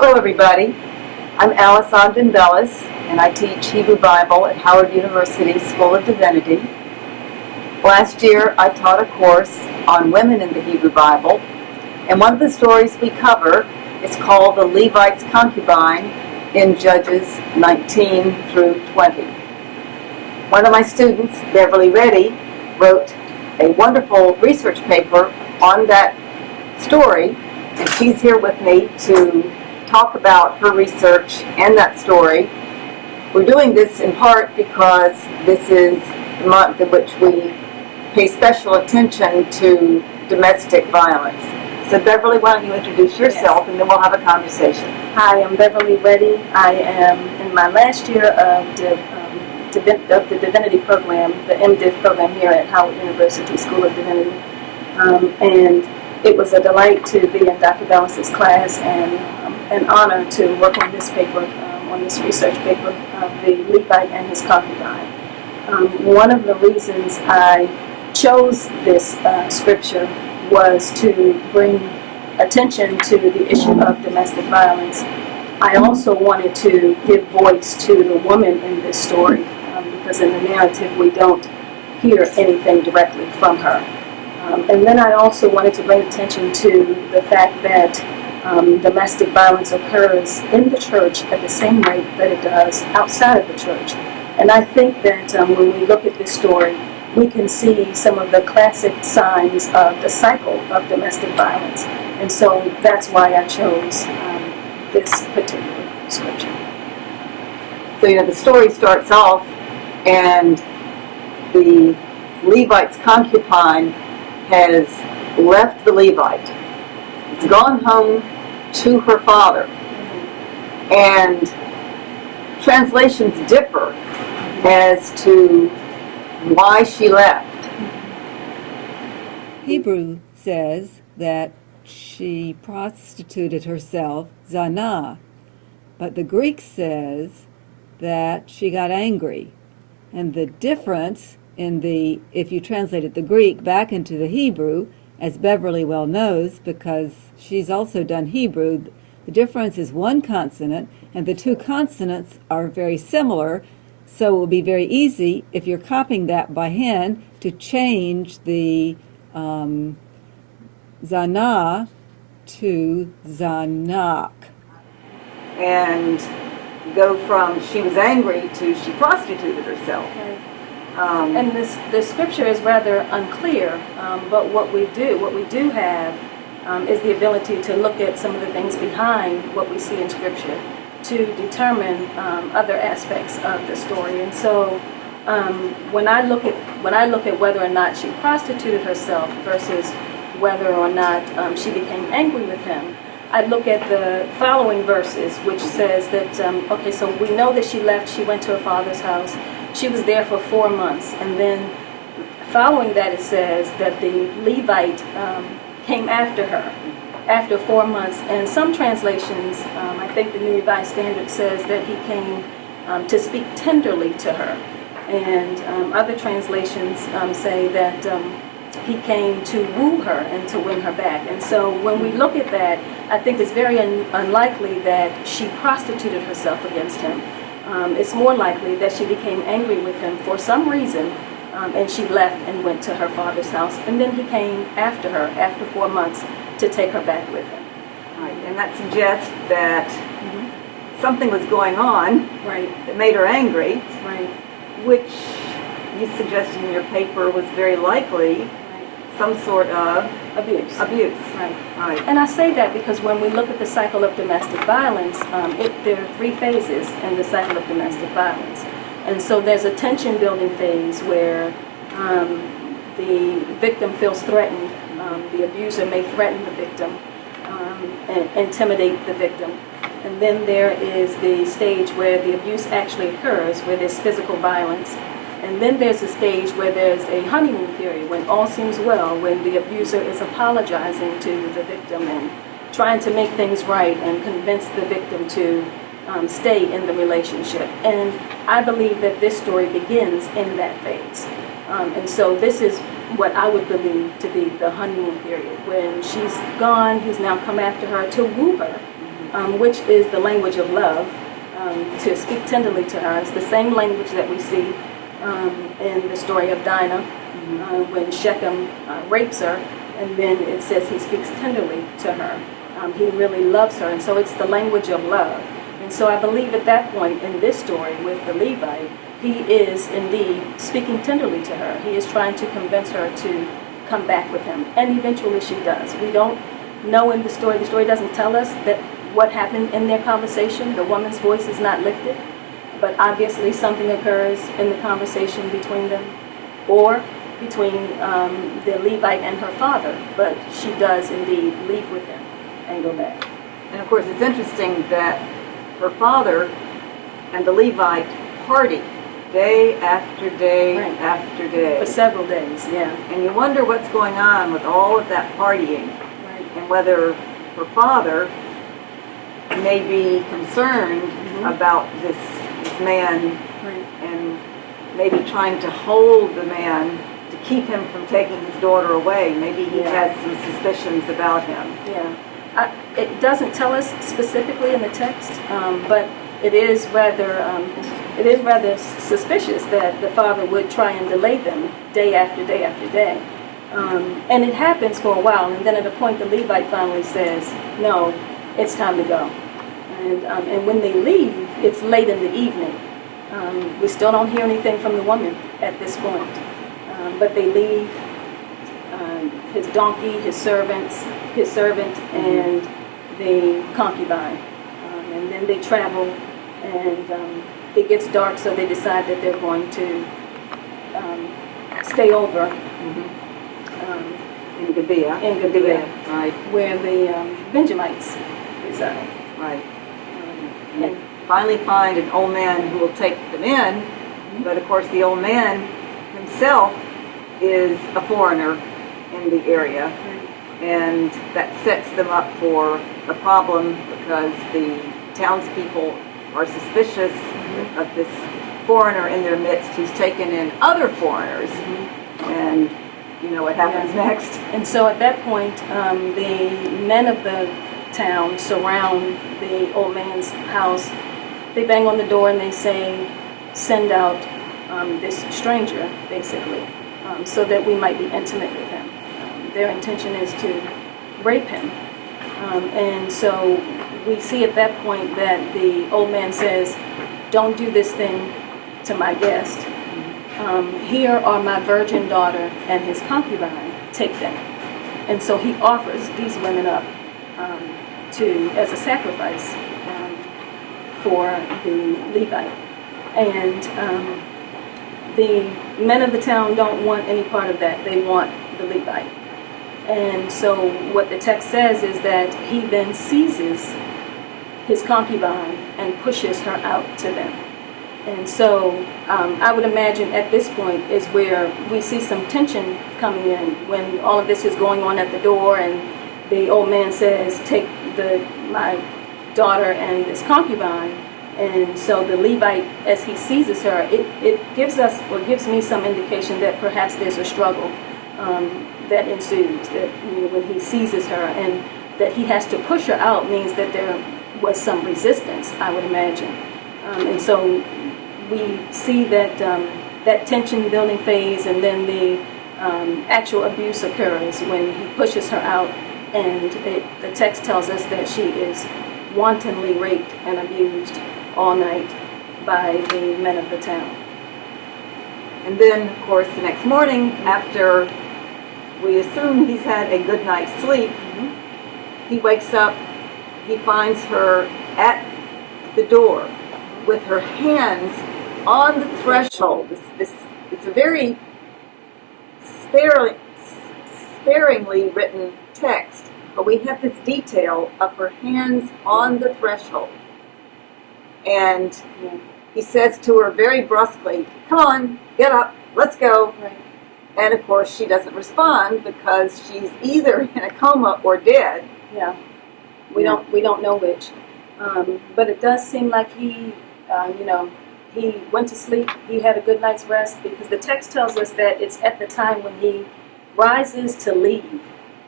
Hello everybody, I'm Alice Ogden Bellis and I teach Hebrew Bible at Howard University School of Divinity. Last year I taught a course on women in the Hebrew Bible, and one of the stories we cover is called the Levite's Concubine in Judges 19 through 20. One of my students, Beverly Reddy, wrote a wonderful research paper on that story, and she's here with me to talk about her research and that story. We're doing this in part because this is the month in which we pay special attention to domestic violence. So Beverly, why don't you introduce yourself, and then we'll have a conversation. Hi, I'm Beverly Reddy. I am in my last year of the Divinity program, the MDiv program here at Howard University School of Divinity. And it was a delight to be in Dr. Bellis' class and an honor to work on this paper, on this research paper of the Levite and his concubine. One of the reasons I chose this scripture was to bring attention to the issue of domestic violence. I also wanted to give voice to the woman in this story because in the narrative we don't hear anything directly from her. And then I also wanted to bring attention to the fact that domestic violence occurs in the church at the same rate that it does outside of the church. And I think that when we look at this story, we can see some of the classic signs of the cycle of domestic violence. And so that's why I chose this particular scripture. So, the story starts off, and the Levite's concubine has left the Levite. It's gone home to her father. And translations differ as to why she left. Hebrew says that she prostituted herself, zanah, but the Greek says that she got angry. And the difference in if you translated the Greek back into the Hebrew, as Beverly well knows because she's also done Hebrew, the difference is one consonant, and the two consonants are very similar, so it will be very easy, if you're copying that by hand, to change the zanah to zanak. And go from she was angry to she prostituted herself. Okay. And the scripture is rather unclear, but what we do have is the ability to look at some of the things behind what we see in scripture to determine other aspects of the story. And so when I look at whether or not she prostituted herself versus whether or not she became angry with him, I look at the following verses, which says that, okay, so we know that she left, she went to her father's house, she was there for 4 months, and then following that it says that the Levite came after her after 4 months, and some translations, I think the New Revised Standard says that he came to speak tenderly to her, and other translations say that he came to woo her and to win her back. And so when we look at that, I think it's very unlikely that she prostituted herself against him. It's more likely that she became angry with him for some reason, and she left and went to her father's house. And then he came after her after 4 months to take her back with him. Right, and that suggests that something was going on that made her angry, which you suggested in your paper was very likely some sort of abuse. Right. And I say that because when we look at the cycle of domestic violence, there are 3 phases in the cycle of domestic violence. And so there's a tension building phase where the victim feels threatened. The abuser may threaten the victim and intimidate the victim. And then there is the stage where the abuse actually occurs, where there's physical violence. And then there's a stage where there's a honeymoon period, when all seems well, when the abuser is apologizing to the victim and trying to make things right and convince the victim to stay in the relationship. And I believe that this story begins in that phase. And so this is what I would believe to be the honeymoon period. When she's gone, he's now come after her to woo her which is the language of love, to speak tenderly to her. It's the same language that we see in the story of Dinah, when Shechem rapes her, and then it says he speaks tenderly to her. He really loves her, and so it's the language of love. And so I believe at that point in this story with the Levite, he is indeed speaking tenderly to her. He is trying to convince her to come back with him, and eventually she does. We don't know in the story doesn't tell us that what happened in their conversation. The woman's voice is not lifted, but obviously something occurs in the conversation between them, or between the Levite and her father, but she does indeed leave with him and go back. And of course, it's interesting that her father and the Levite party day after day Right. after day. For several days, yeah. And you wonder what's going on with all of that partying, Right. and whether her father may be concerned about this man, Right. and maybe trying to hold the man to keep him from taking his daughter away. Maybe he Yeah. has some suspicions about him. Yeah. It doesn't tell us specifically in the text, but it is rather suspicious that the father would try and delay them day after day after day. And it happens for a while, and then at a point the Levite finally says, no, it's time to go. And when they leave, it's late in the evening. We still don't hear anything from the woman at this point. But they leave his donkey, his servant, and the concubine. And then they travel, and it gets dark, so they decide that they're going to stay over In Gibeah. in Gibeah, Right, where the Benjamites reside. right. And And finally find an old man who will take them in, but of course the old man himself is a foreigner in the area, and that sets them up for a problem because the townspeople are suspicious of this foreigner in their midst who's taken in other foreigners, and you know what happens next. And so at that point, the men of the town surround the old man's house. They bang on the door and they say, send out this stranger, basically, so that we might be intimate with him. Their intention is to rape him. And so we see at that point that the old man says, don't do this thing to my guest. Here are my virgin daughter and his concubine, take them. And so he offers these women up as a sacrifice for the Levite. And the men of the town don't want any part of that. They want the Levite. And so what the text says is that he then seizes his concubine and pushes her out to them. And so I would imagine at this point is where we see some tension coming in when all of this is going on at the door, and the old man says, take my daughter and this concubine. And so the Levite, as he seizes her, it gives us, or gives me some indication that perhaps there's a struggle that ensues, that when he seizes her, and that he has to push her out means that there was some resistance, I would imagine. And so we see that that tension building phase, and then the actual abuse occurs when he pushes her out, and the text tells us that she is wantonly raped and abused all night by the men of the town. And then, of course, the next morning, after we assume he's had a good night's sleep, he wakes up, he finds her at the door with her hands on the threshold. It's a very sparingly written text, but we have this detail of her hands on the threshold. And he says to her very brusquely, come on, get up, let's go. Right. And of course she doesn't respond because she's either in a coma or dead. Yeah, we don't know which, but it does seem like he went to sleep. He had a good night's rest, because the text tells us that it's at the time when he rises to leave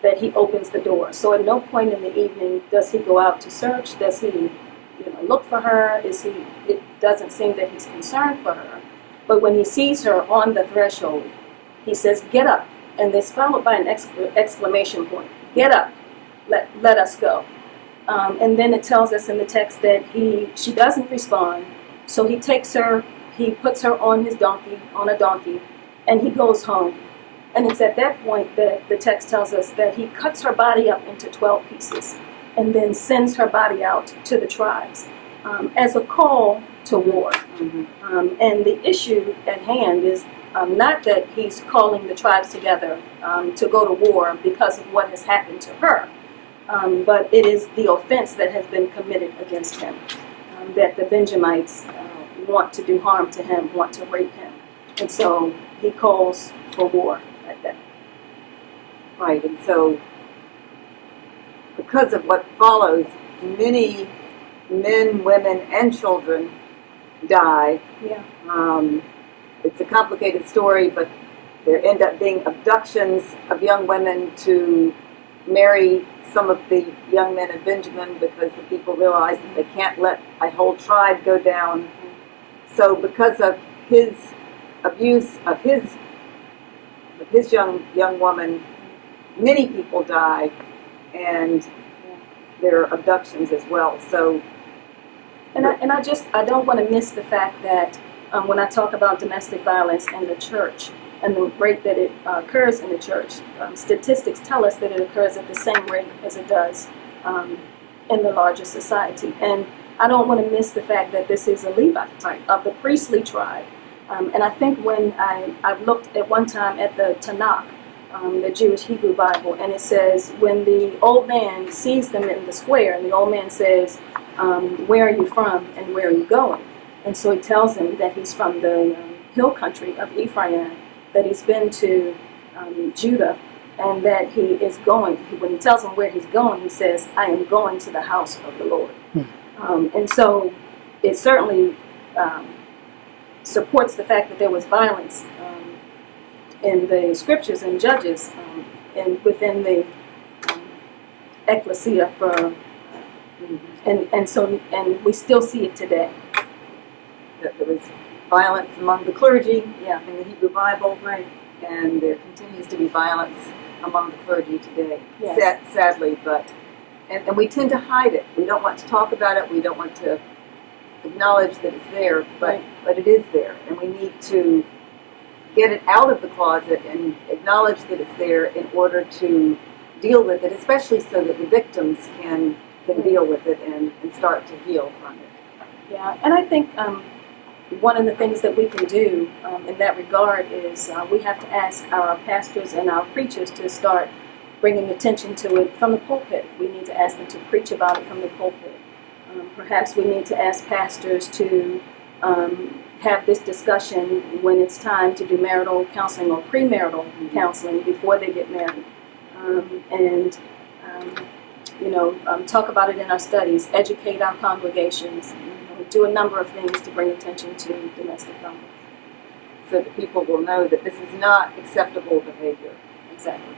that he opens the door. So at no point in the evening does he go out to search. Does he look for her? It doesn't seem that he's concerned for her. But when he sees her on the threshold, he says, "Get up." And it's followed by an exclamation point. "Get up. Let us go." And then it tells us in the text that she doesn't respond. So he takes her, he puts her on a donkey, and he goes home. And it's at that point that the text tells us that he cuts her body up into 12 pieces and then sends her body out to the tribes as a call to war. And the issue at hand is not that he's calling the tribes together to go to war because of what has happened to her, but it is the offense that has been committed against him, that the Benjamites want to do harm to him, want to rape him. And so he calls for war at that. Right, and so because of what follows, many men, women, and children die. Yeah. It's a complicated story, but there end up being abductions of young women to marry some of the young men of Benjamin because the people realize that they can't let a whole tribe go down. So because of his abuse of his young woman, many people die, and there are abductions as well. So, and I don't want to miss the fact that when I talk about domestic violence in the church and the rate that it occurs in the church, statistics tell us that it occurs at the same rate as it does in the larger society. And I don't want to miss the fact that this is a Levite type of the priestly tribe. And I think when I've looked at one time at the Tanakh, the Jewish Hebrew Bible, and it says when the old man sees them in the square, and the old man says, "Where are you from and where are you going?" And so he tells him that he's from the hill country of Ephraim, that he's been to Judah, and that he is going. When he tells him where he's going, he says, "I am going to the house of the Lord." And so it certainly supports the fact that there was violence in the scriptures and Judges and within the ecclesia and we still see it today. That there was violence among the clergy Yeah. in the Hebrew Bible, Right. and there continues to be violence among the clergy today, Yes. sadly. And we tend to hide it. We don't want to talk about it. We don't want to acknowledge that it's there, Right. but it is there, and we need to get it out of the closet and acknowledge that it's there in order to deal with it, especially so that the victims can deal with it and start to heal from it. Yeah, and I think one of the things that we can do in that regard is we have to ask our pastors and our preachers to start bringing attention to it from the pulpit. We need to ask them to preach about it from the pulpit. Perhaps we need to ask pastors to have this discussion when it's time to do marital counseling or premarital counseling before they get married. Talk about it in our studies, educate our congregations, do a number of things to bring attention to domestic violence. So that people will know that this is not acceptable behavior. Exactly.